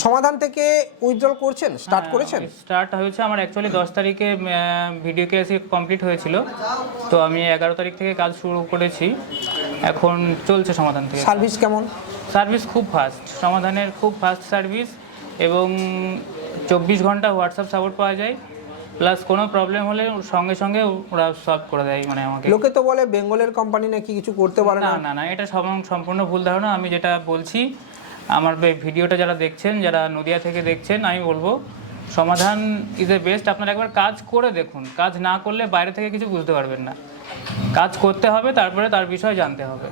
সমাধান থেকে উইথড্রল করছেন? স্টার্ট করেছেন? স্টার্ট হয়েছে। আমার অ্যাকচুয়ালি দশ তারিখে ভিডিও কেসি কমপ্লিট হয়েছিল। তো আমি এগারো তারিখ থেকে কাজ শুরু করেছি। এখন চলছে সমাধান থেকে। সার্ভিস কেমন? সার্ভিস খুব ফাস্ট সমাধানের খুব ফাস্ট সার্ভিস এবং চব্বিশ ঘণ্টা হোয়াটসঅ্যাপ সাপোর্ট পাওয়া যায়। প্লাস কোনো প্রবলেম হলে সঙ্গে সঙ্গে ওরা সলভ করে দেয় মানে আমাকে। লোকে তো বলে বেঙ্গলের কোম্পানি নাকি কিছু করতে পারে না না না এটা সম- সম্পূর্ণ ভুল ধারণা। আমি যেটা বলছি আমার ভিডিওটা যারা দেখছেন যারা নদিয়া থেকে দেখছেন আমি বলব সমাধান ইজ এ বেস্ট আপনারা একবার কাজ করে দেখুন। কাজ না করলে বাইরে থেকে কিছু বুঝতে পারবেন না। কাজ করতে হবে তারপরে তার বিষয়ে জানতে হবে।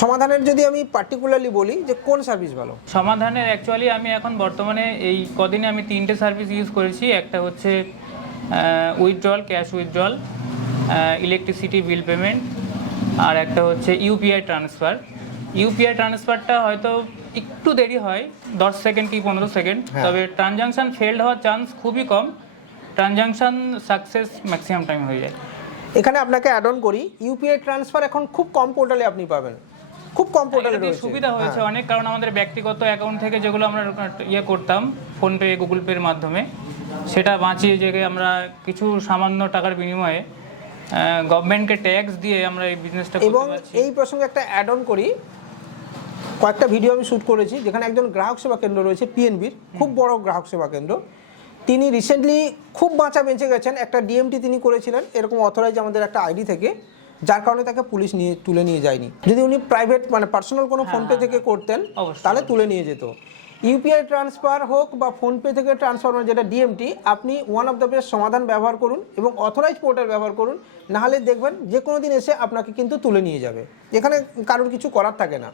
সমাধানের যদি আমি পার্টিকুলারলি বলি যে কোন সার্ভিস ভালো? সমাধানের অ্যাকচুয়ালি আমি এখন বর্তমানে এই কদিনে আমি তিনটে সার্ভিস ইউজ করেছি। একটা হচ্ছে withdrawal cash withdrawal electricity bill payment আর একটা হচ্ছে ইউপিআই ট্রান্সফার ইউপিআই ট্রান্সফারটা হয়তো একটু দেরি হয় দশ সেকেন্ড কি পনেরো সেকেন্ড হ্যাঁ। তবে ট্রানজাকশান ফেল্ড হওয়ার চান্স খুবই কম। ট্রানজাকশান সাকসেস ম্যাক্সিমাম টাইম হয়ে যায়। এখানে আপনাকে অ্যাড অন করি ইউপিআই ট্রান্সফার এখন খুব কম পোর্টালে আপনি পাবেন। খুব কম পোর্টালে রয়েছে। সুবিধা হয়েছে অনেক কারণ আমাদের ব্যক্তিগত অ্যাকাউন্ট থেকে যেগুলো আমরা ইয়ে করতাম ফোনপে গুগল পের মাধ্যমে সেটা বাঁচিয়ে জেগে আমরা কিছু সামান্য টাকার বিনিময়ে গভর্নমেন্টকে ট্যাক্স দিয়ে আমরা এই বিজনেসটা এবং এই প্রসঙ্গে একটা অ্যাড অন করি কয়েকটা ভিডিও আমি শ্যুট করেছি যেখানে একজন গ্রাহক সেবা কেন্দ্র রয়েছে পিএনবির খুব বড় গ্রাহক সেবা কেন্দ্র। তিনি রিসেন্টলি খুব বাঁচা বেঁচে গেছেন একটা ডিএমটি তিনি করেছিলেন এরকম অথরাইজ আমাদের একটা আইডি থেকে যার কারণে তাকে পুলিশ নিয়ে তুলে নিয়ে যায়নি। যদি উনি প্রাইভেট মানে পার্সোনাল কোনো ফোনপে থেকে করতেন তাহলে তুলে নিয়ে যেত। ইউপিআই ট্রান্সফার হোক বা ফোনপে থেকে ট্রান্সফার মানে যেটা ডিএমটি আপনি ওয়ান অফ দ্য বেস্ট সমাধান ব্যবহার করুন এবং অথরাইজ পোর্টাল ব্যবহার করুন নাহলে দেখবেন যে কোনো দিন এসে আপনাকে কিন্তু তুলে নিয়ে যাবে। এখানে কারোর কিছু করার থাকে না।